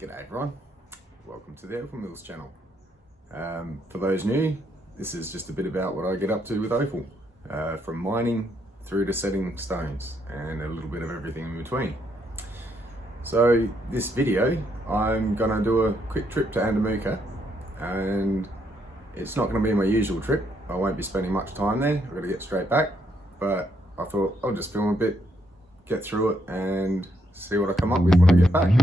G'day everyone, welcome to the Opal Mills channel. For those new, this is just a bit about what I get up to with Opal, from mining through to setting stones and a little bit of everything in between. So this video, I'm gonna do a quick trip to Andamooka, and it's not gonna be my usual trip. I won't be spending much time there, I've got to get straight back, but I thought I'll just film a bit, get through it and see what I come up with when I get back.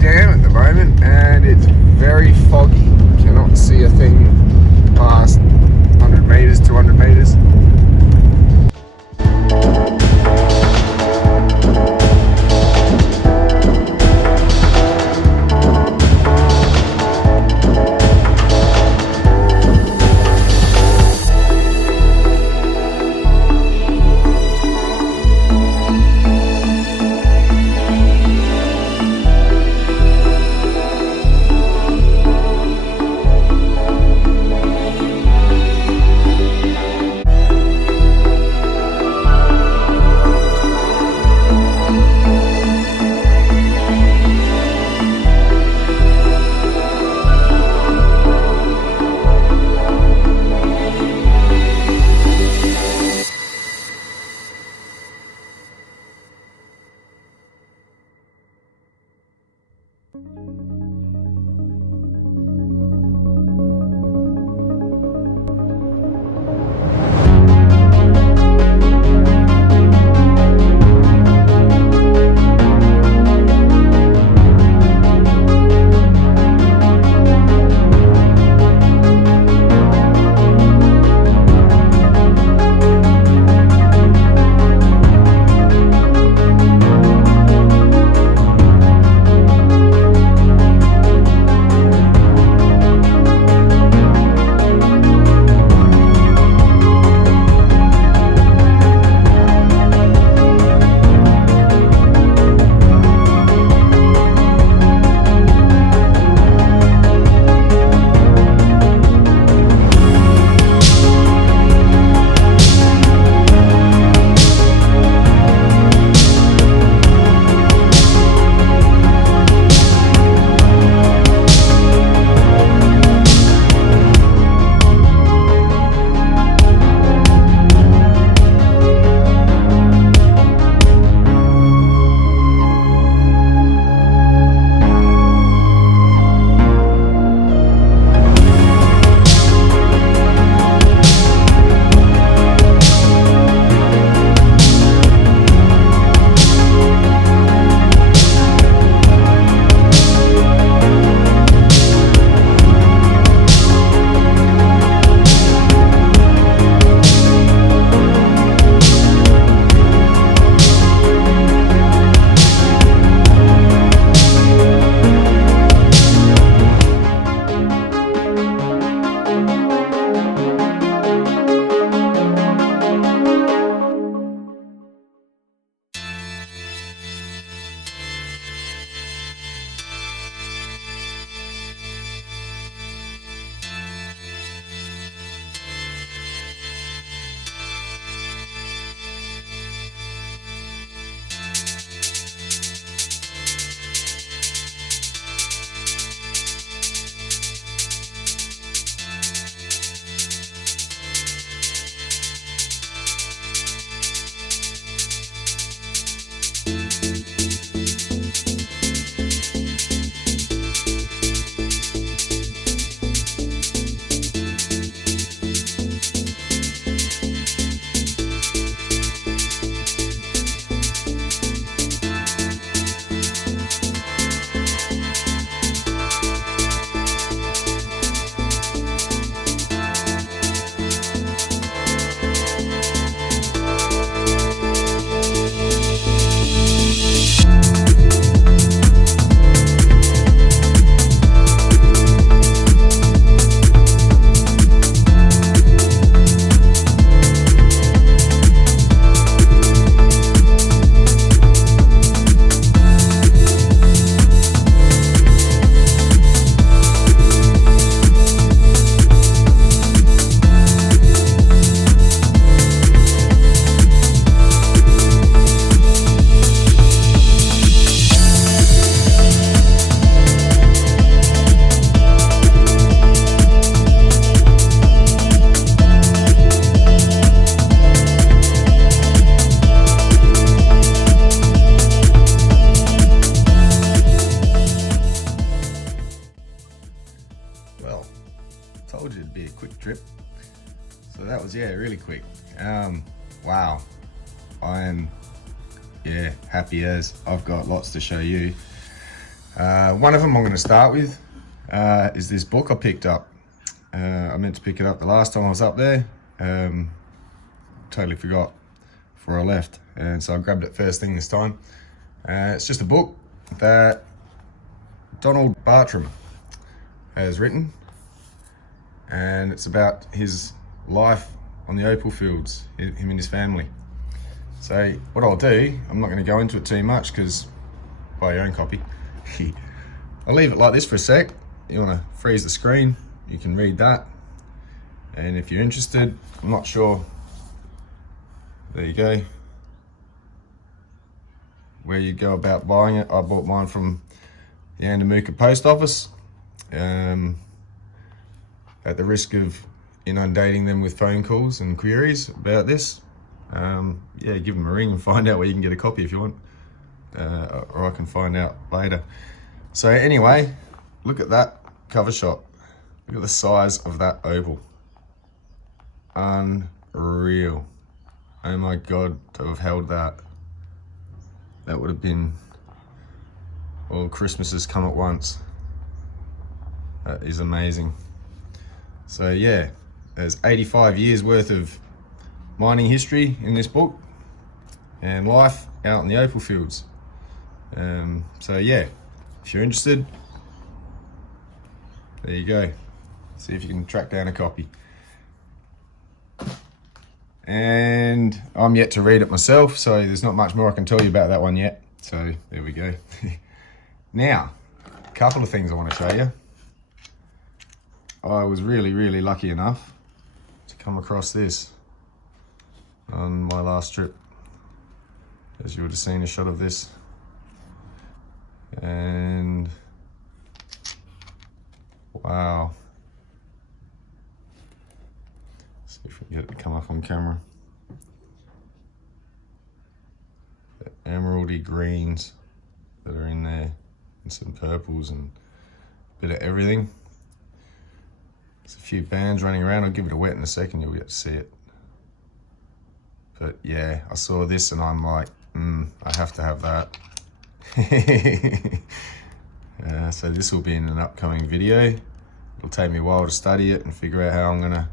Down at the moment, and it's very foggy. Cannot see a thing past 100 meters, 200 meters. told you it'd be a quick trip. So that was, yeah, really quick. Wow, I am, yeah, happy as. I've got lots to show you. One of them I'm going to start with is this book I picked up. I meant to pick it up the last time I was up there. Totally forgot before I left, and so I grabbed it first thing this time. It's just a book that Donald Bartram has written, and it's about his life on the Opal fields, him and his family. So what I'll do, I'm not going to go into it too much because buy your own copy. I'll leave it like this for a sec. You want to freeze the screen, you can read that, and if you're interested, I'm not sure, there you go, where you go about buying it. I bought mine from the Andamooka post office, at the risk of inundating them with phone calls and queries about this. Yeah, give them a ring and find out where you can get a copy if you want, or I can find out later. So anyway, look at that cover shot. Look at the size of that opal. Unreal. Oh my God, to have held that. That would have been, all Christmases come at once. That is amazing. So yeah, there's 85 years worth of mining history in this book and life out in the opal fields. So yeah, if you're interested, there you go. See if you can track down a copy. And I'm yet to read it myself, so there's not much more I can tell you about that one yet. So there we go. Now, a couple of things I want to show you. I was really lucky enough to come across this on my last trip. As you would have seen a shot of this. And wow. See if we can get it to come up on camera. The emeraldy greens that are in there, and some purples and a bit of everything. There's a few bands running around. I'll give it a wet in a second, you'll get to see it. But yeah, I saw this and I'm like, I have to have that. So this will be in an upcoming video. It'll take me a while to study it and figure out how I'm gonna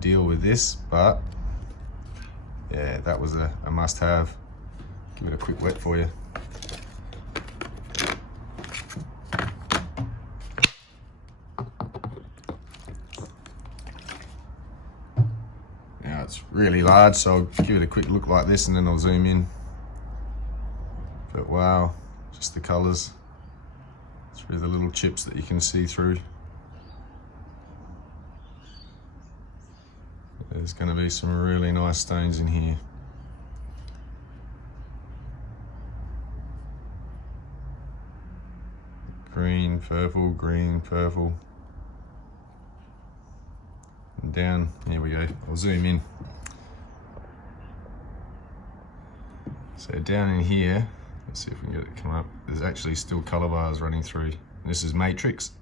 deal with this, but yeah, that was a must-have. Give it a quick wet for you. Now it's really large, so I'll give it a quick look like this and then I'll zoom in. But wow, just the colours through the little chips that you can see through. There's going to be some really nice stones in here. Green, purple, green, purple. And down, here we go, I'll zoom in. So down in here, let's see if we can get it to come up. There's actually still colour bars running through. This is matrix.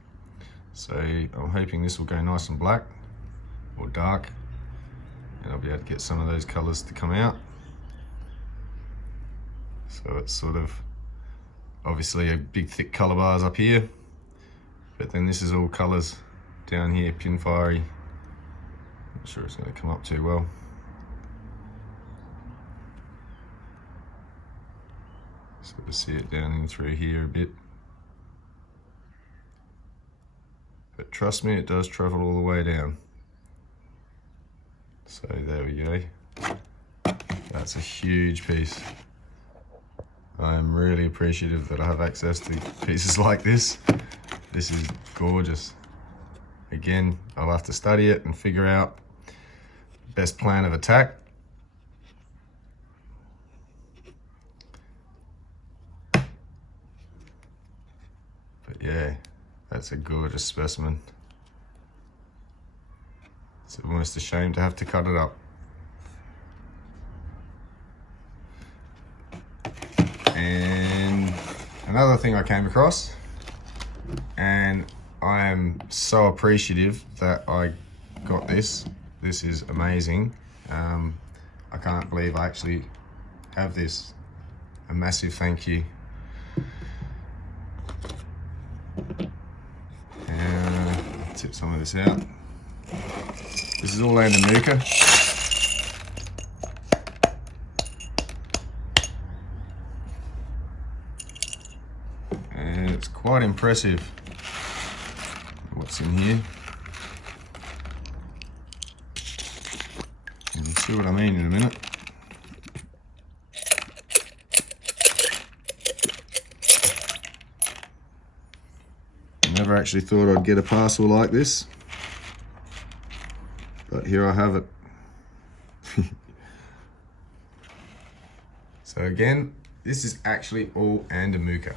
So I'm hoping this will go nice and black or dark. And I'll be able to get some of those colours to come out. So it's sort of, obviously a big thick colour bars up here. But then this is all colours down here, pin fiery. Not sure it's going to come up too well. Sort of see it down in through here a bit. But trust me, it does travel all the way down. So there we go. That's a huge piece. I am really appreciative that I have access to pieces like this. This is gorgeous. Again, I'll have to study it and figure out the best plan of attack. But yeah, that's a gorgeous specimen. It's almost a shame to have to cut it up. And another thing I came across, and I am so appreciative that I got this. This is amazing. I can't believe I actually have this. A massive thank you. And tip some of this out. This is all Andamooka. And it's quite impressive what's in here. And you'll see what I mean in a minute. Never actually thought I'd get a parcel like this. But here I have it. So again, this is actually all Andamooka.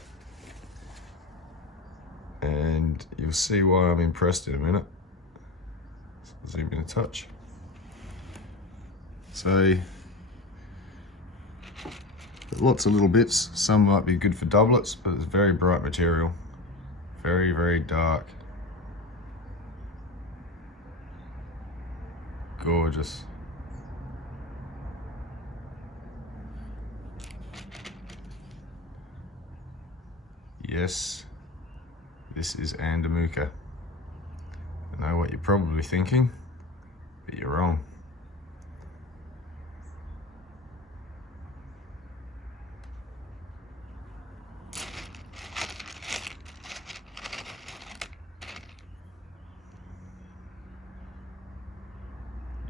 And you'll see why I'm impressed in a minute. So I'll zoom in a touch. So But lots of little bits. Some might be good for doublets, but it's very bright material. Very, very dark. Gorgeous. Yes, this is Andamooka. I know what you're probably thinking, but you're wrong.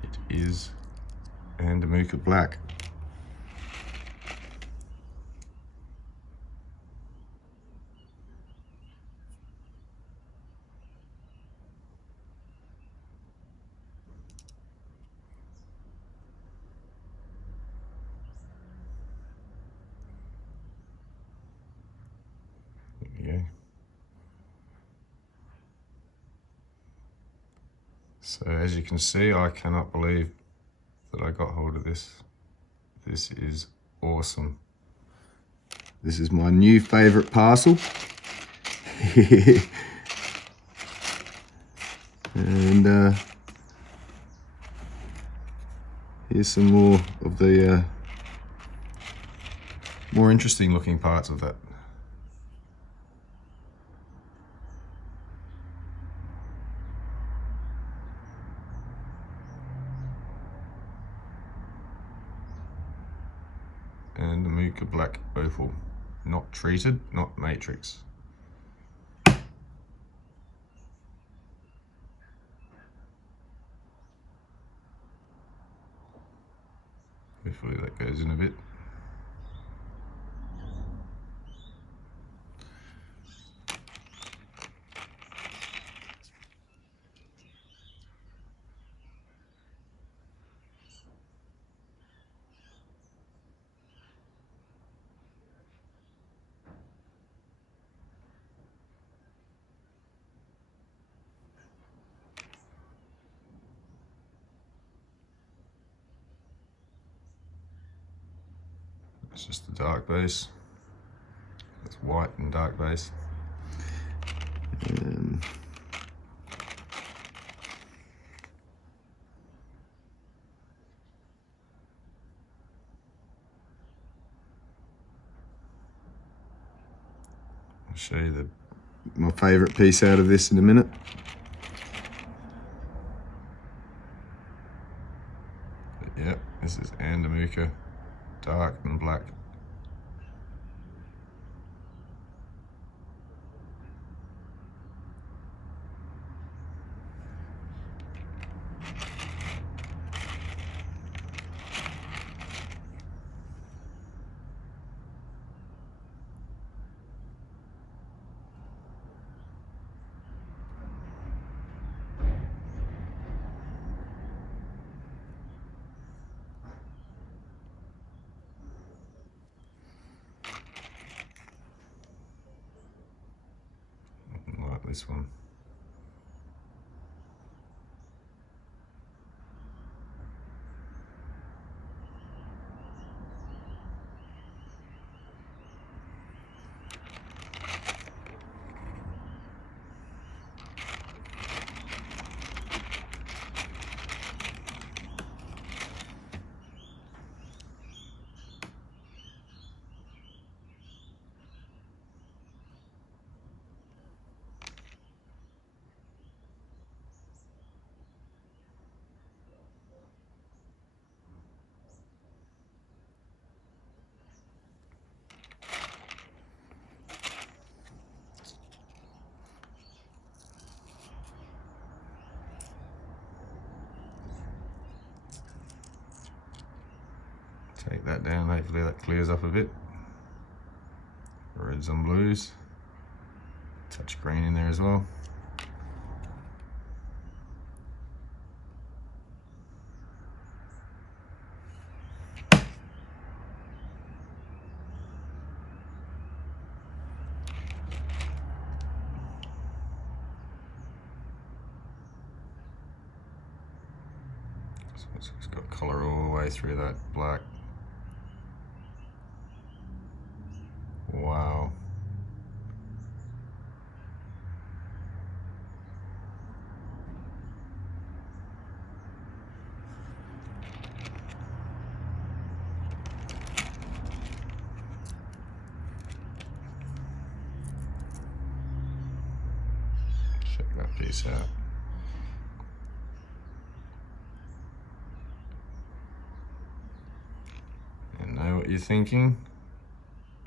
It is Andamooka black. So as you can see, I cannot believe that I got hold of this. This is awesome. This is my new favorite parcel. And here's some more of the more interesting looking parts of that. Andamooka black opal, not treated, not matrix. Hopefully that goes in a bit. It's just the dark base. It's white and dark base. I'll show you my favourite piece out of this in a minute. But yeah, this is Andamooka, dark and black. Like this one. Take that down, hopefully that clears up a bit. Reds and blues. Touch green in there as well. So it's got colour all the way through that black. Check that piece out. And know what you're thinking?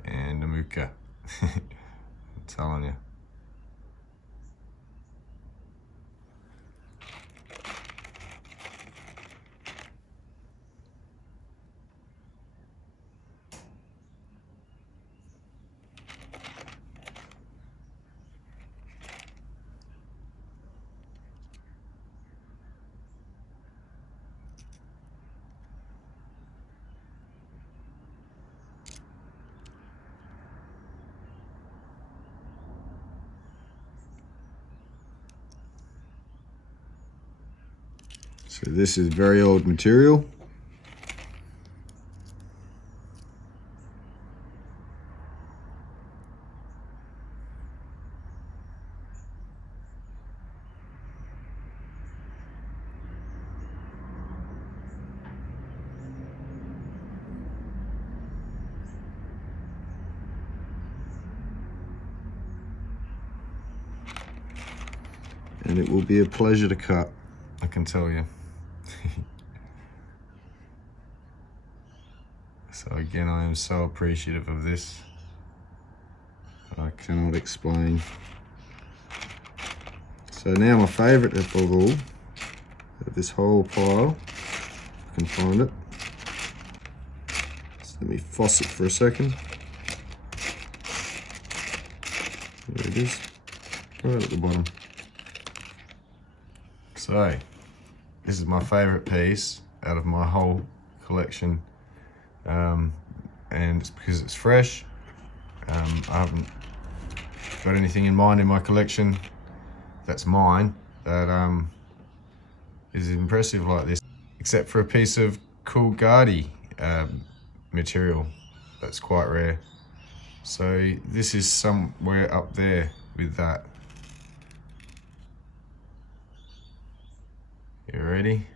Andamooka. I'm telling you. So this is very old material. And it will be a pleasure to cut, I can tell you. So again, I am so appreciative of this. I cannot explain. So now my favourite of all, of this whole pile, if I can find it. So let me fuss it for a second. There it is, right at the bottom. So, this is my favourite piece out of my whole collection, and it's because it's fresh. I haven't got anything in mind in my collection that's mine that is impressive like this, except for a piece of cool Guardi material that's quite rare. So this is somewhere up there with that. You ready?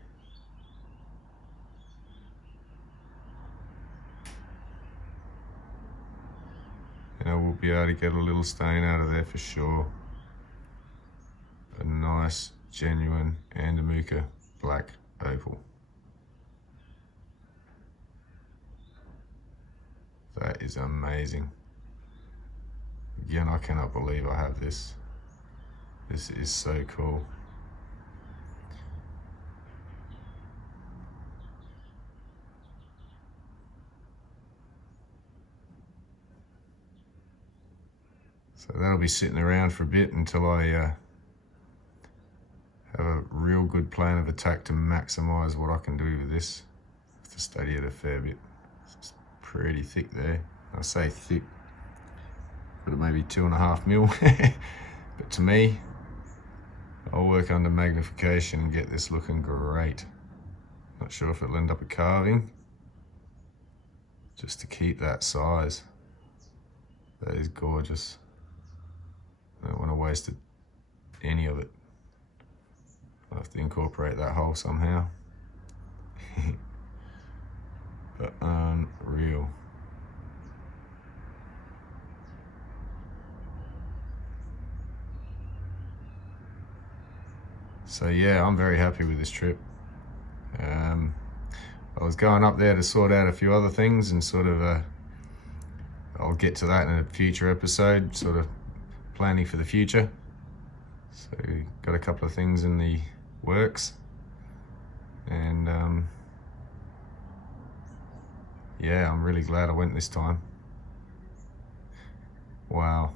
And I will be able to get a little stain out of there for sure. A nice, genuine Andamooka black opal. That is amazing. Again, I cannot believe I have this. This is so cool. So that'll be sitting around for a bit until I have a real good plan of attack to maximise what I can do with this. I have to study it a fair bit. It's pretty thick there. I say thick, but maybe 2.5 mil. But to me, I'll work under magnification and get this looking great. Not sure if it'll end up a carving, just to keep that size. That is gorgeous. I don't want to waste any of it. I'll have to incorporate that hole somehow. But unreal. So yeah, I'm very happy with this trip. I was going up there to sort out a few other things and sort of, I'll get to that in a future episode, sort of planning for the future. So got a couple of things in the works, and yeah, I'm really glad I went this time. Wow.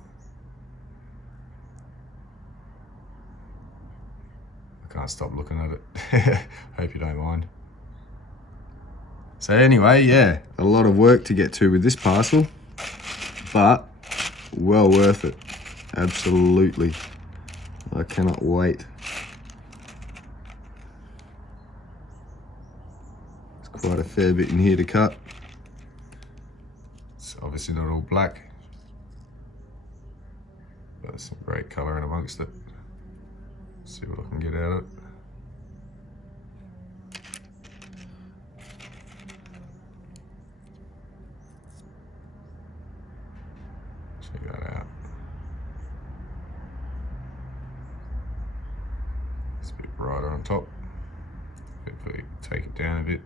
I can't stop looking at it. Hope you don't mind. So anyway, yeah, a lot of work to get to with this parcel, but well worth it. Absolutely. I cannot wait. There's quite a fair bit in here to cut. It's obviously not all black, but there's some great colour in amongst it. Let's see what I can get out of it. Check that out. a bit brighter on top. Hopefully take it down a bit,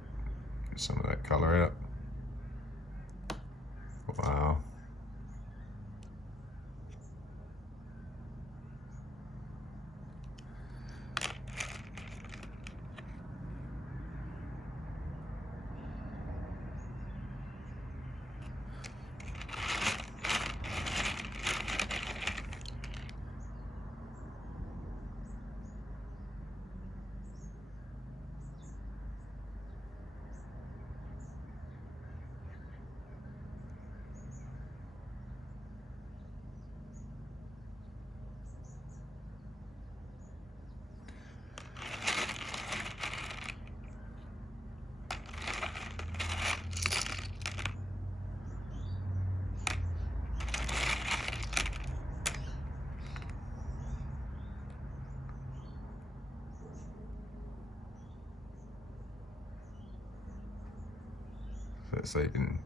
get some of that colour out. Wow. So you can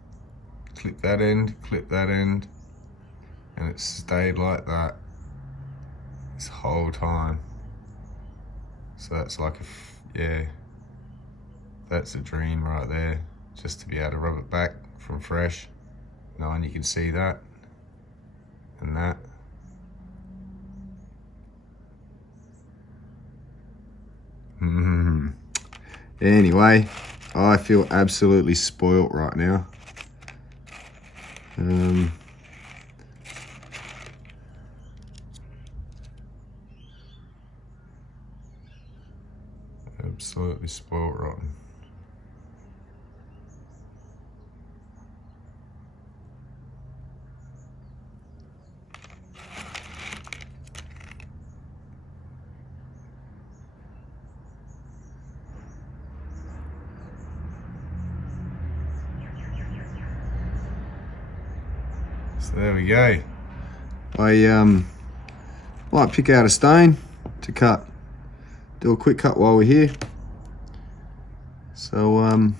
clip that end, and it stayed like that this whole time. So that's like yeah, that's a dream right there, just to be able to rub it back from fresh, knowing you can see that and that. Anyway, I feel absolutely spoilt right now. Absolutely spoilt rotten. So there we go. I might pick out a stone to cut. Do a quick cut while we're here. So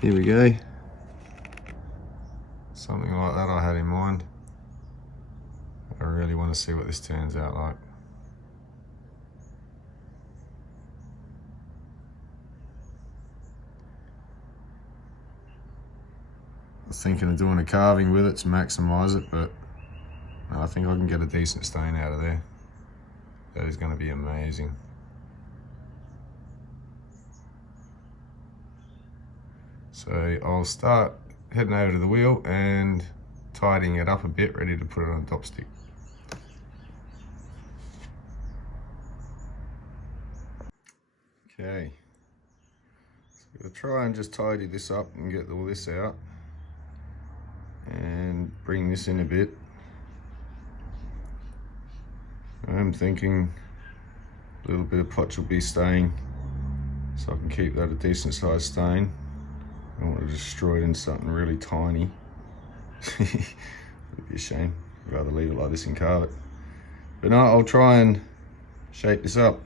here we go. Something like that I had in mind. I really want to see what this turns out like. I was thinking of doing a carving with it to maximise it, but I think I can get a decent stone out of there. That is going to be amazing. So I'll start heading over to the wheel and tidying it up a bit, ready to put it on a top stick. Okay, so I'll try and just tidy this up and get all this out and bring this in a bit. I'm thinking a little bit of potch will be staying, so I can keep that a decent sized stain. I don't want to destroy it in something really tiny. It'd be a shame. I'd rather leave it like this and carve it. But no, I'll try and shape this up.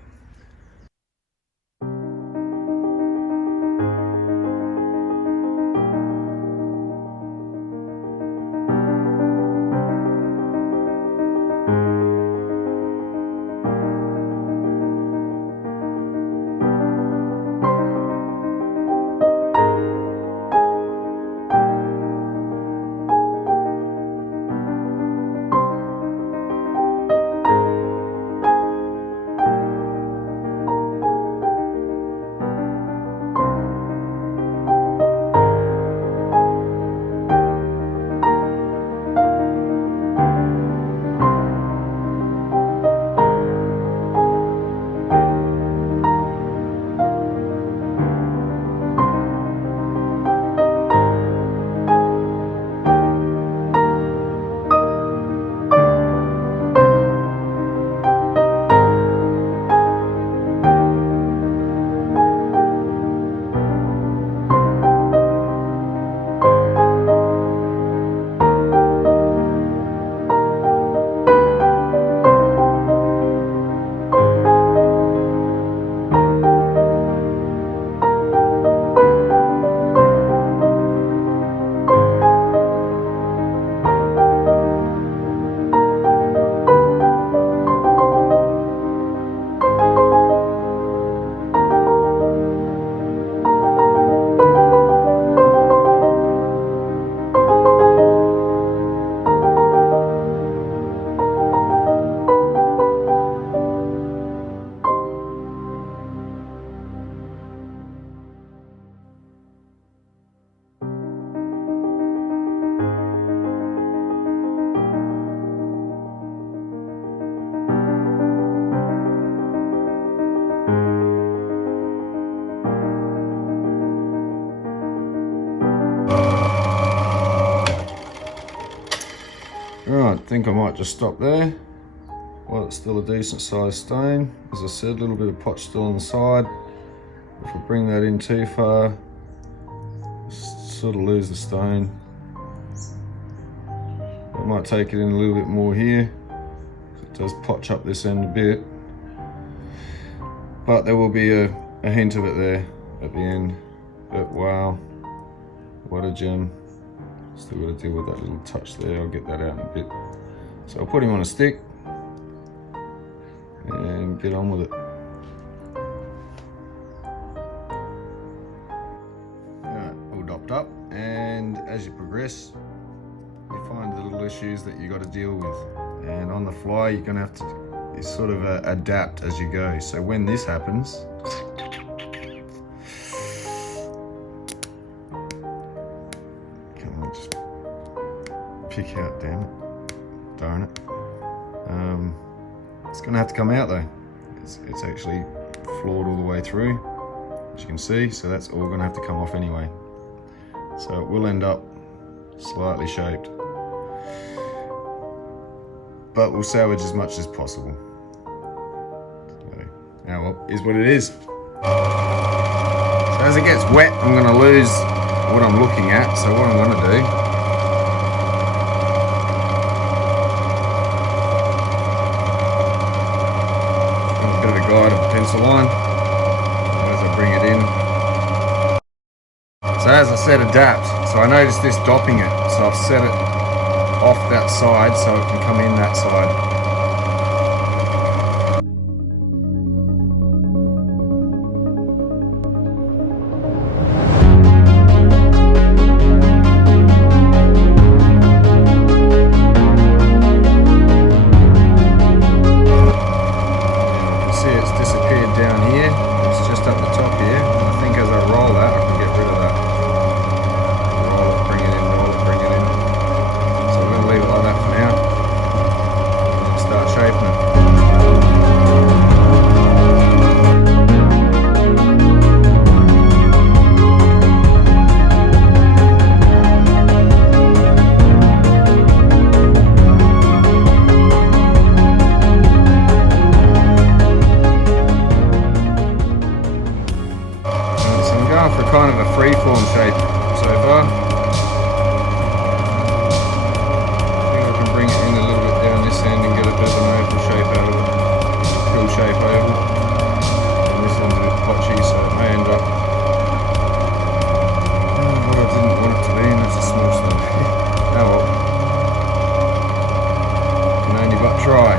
think I might just stop there. Well, it's still a decent sized stone. As I said, a little bit of potch still on the side. If we bring that in too far, sort of lose the stone. I might take it in a little bit more here. It does potch up this end a bit. But there will be a hint of it there at the end. But wow, what a gem. Still got to deal with that little touch there. I'll get that out in a bit. So I'll put him on a stick and get on with it. Alright, all dopped up, and as you progress, you find the little issues that you got to deal with. And on the fly, you're going to have to sort of adapt as you go. So when this happens, come on, just pick out, damn it, darn it. It's going to have to come out though. It's actually flawed all the way through, as you can see, so that's all going to have to come off anyway. So it will end up slightly shaped, but we'll salvage as much as possible. So, now, well, is what it is. So as it gets wet, I'm going to lose what I'm looking at. So what I'm going to do, a bit of a guide of the pencil line as I bring it in. So as I said, adapt. So I noticed this dopping it, so I've set it off that side so it can come in that side. You can see it's disappeared down here. It's just up the top here. And I think as I roll that, I can get rid of that. Roll it, bring it in, roll it, bring it in. So we're going to leave it like that for now and start shaping it. So I'm going for kind of a free-form shape so far. Bring it in a little bit down this end and get a bit of an oval shape out of it. Pill shape oval. And this one's a bit potchy, so it may end up what I didn't want it to be, and that's a small stone. Oh well. Can only but try.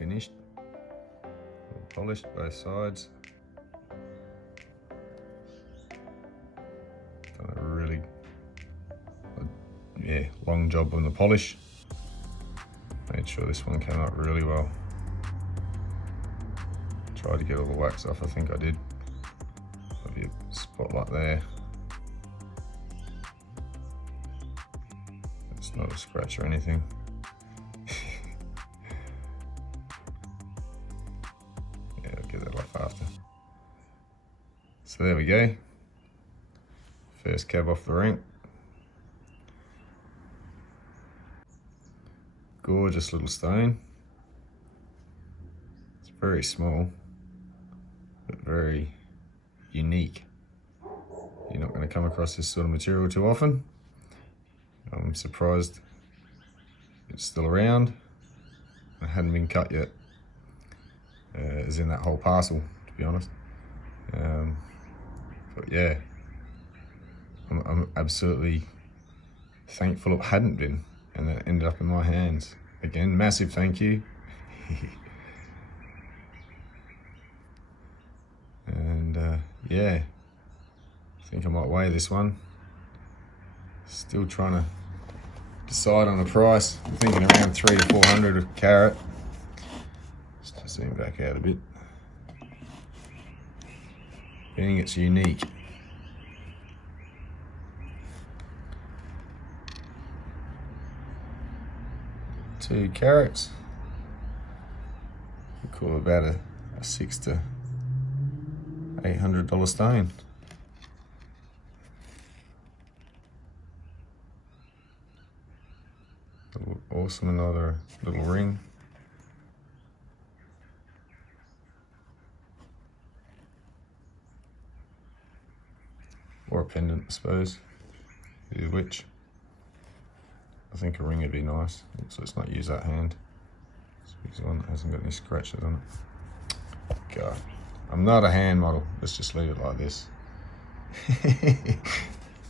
finished. All polished both sides. Done a really, long job on the polish. Made sure this one came out really well. Tried to get all the wax off, I think I did. Maybe a spotlight there. It's not a scratch or anything. Yeah, I'll get that off after. So there we go. First cab off the rank. Gorgeous little stone. It's very small, but very unique. You're not going to come across this sort of material too often. I'm surprised it's still around. It hadn't been cut yet, as in that whole parcel, to be honest. But yeah, I'm absolutely thankful it hadn't been, and that it ended up in my hands. Again, massive thank you. And yeah, I think I might weigh this one. Still trying to decide on a price. I'm thinking around 300 to 400 a carat. Just zoom back out a bit. Being it's unique. 2 carats. We call it about a $600 to $800 stone. Awesome, another little ring. Or a pendant, I suppose. Either which. I think a ring would be nice. So let's not use that hand. Let's use one that hasn't got any scratches on it. God, I'm not a hand model. Let's just leave it like this.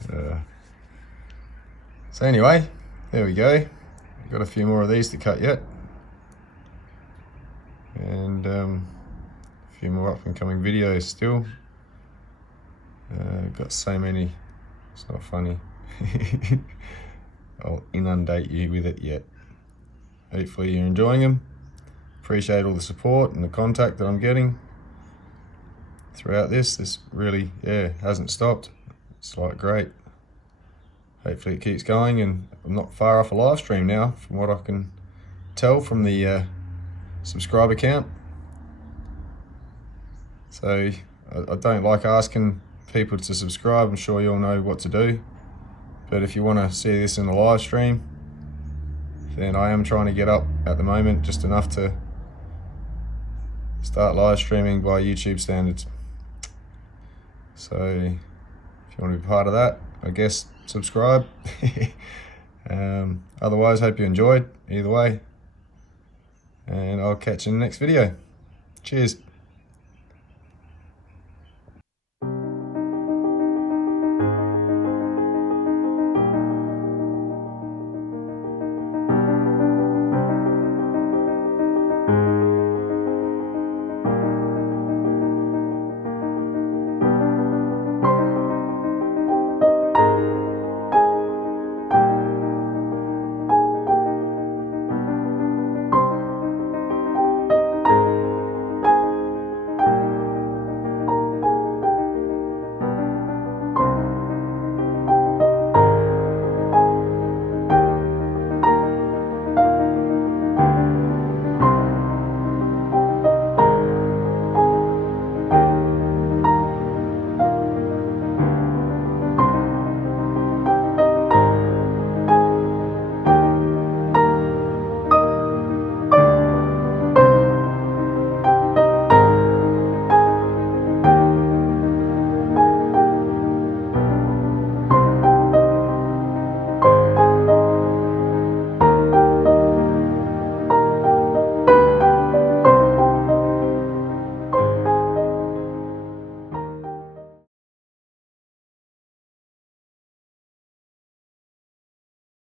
So anyway, there we go. Got a few more of these to cut yet. And a few more up and coming videos still. Got so many, it's not funny. I'll inundate you with it yet. Hopefully you're enjoying them. Appreciate all the support and the contact that I'm getting throughout this. This really, hasn't stopped. It's like great. Hopefully it keeps going, and I'm not far off a live stream now from what I can tell from the subscriber count. So I don't like asking people to subscribe. I'm sure you all know what to do. But if you want to see this in a live stream, then I am trying to get up at the moment just enough to start live streaming by YouTube standards. So if you want to be part of that, I guess subscribe. Otherwise, hope you enjoyed either way. And I'll catch you in the next video. Cheers.